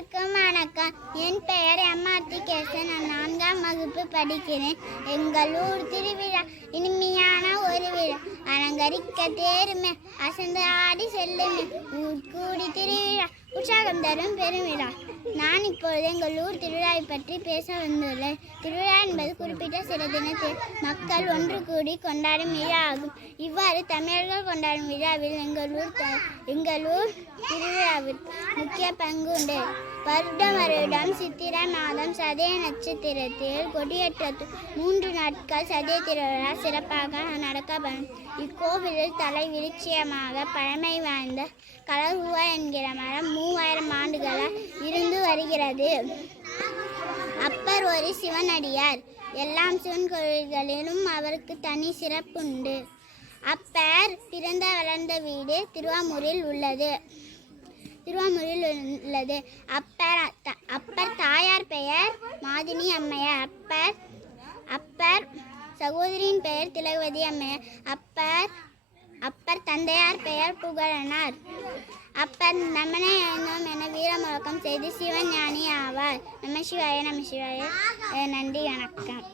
அனைவருக்கும் வணக்கம். என் பெயர் எம்.ஆர்த்திகேசன். நான் 4ஆம் வகுப்பு படிக்கிறேன். எங்கள் ஊர் திருவிழா இனிமையான ஒரு விழா. அலங்கரிக்க தேருமே, அசந்து ஆடி செல்லுமே, ஊர் கூடி திருவிழா உற்சாகம் தரும் பெருவிழா. நான் இப்பொழுது எங்கள் ஊர் திருவிழாவை பற்றி பேச வந்துள்ளேன். திருவிழா என்பது குறிப்பிட்ட சில தினத்தில் மக்கள் ஒன்று கூடி கொண்டாடும் விழா ஆகும். இவ்வாறு தமிழர்கள் கொண்டாடும் விழாவில் எங்கள் ஊர் திருவிழாவில் முக்கிய பங்கு உண்டு. வருடம் சித்திரை மாதம் சதய நட்சத்திரத்தில் கொடியேற்றத்து 3 நாட்கள் சதய திருவிழா சிறப்பாக நடக்கப்படும். இக்கோவிலில் தலை விருட்சியமாக பழமை வாய்ந்த கலகுவா என்கிற மரம் 3000 ஆண்டுகளாக இருந்து வருகிறது. அப்பர் ஒரு சிவனடியார். எல்லாம் சிவன் கோவில்களிலும் அவருக்கு தனி சிறப்புண்டு. அப்பர் பிறந்த வளர்ந்த வீடு திருவாமூரில் உள்ளது. அப்பர் தாயார் பெயர் மாதினி அம்மையார். அப்பர் சகோதரியின் பெயர் திலகவதி அம்மையார். அப்பர் தந்தையார் பெயர் புகழனார். அப்பர் நம்மனை எழுந்தோம் என வீர முழக்கம் செய்து சிவஞானி ஆவார். நம சிவாய நம சிவாய. நன்றி, வணக்கம்.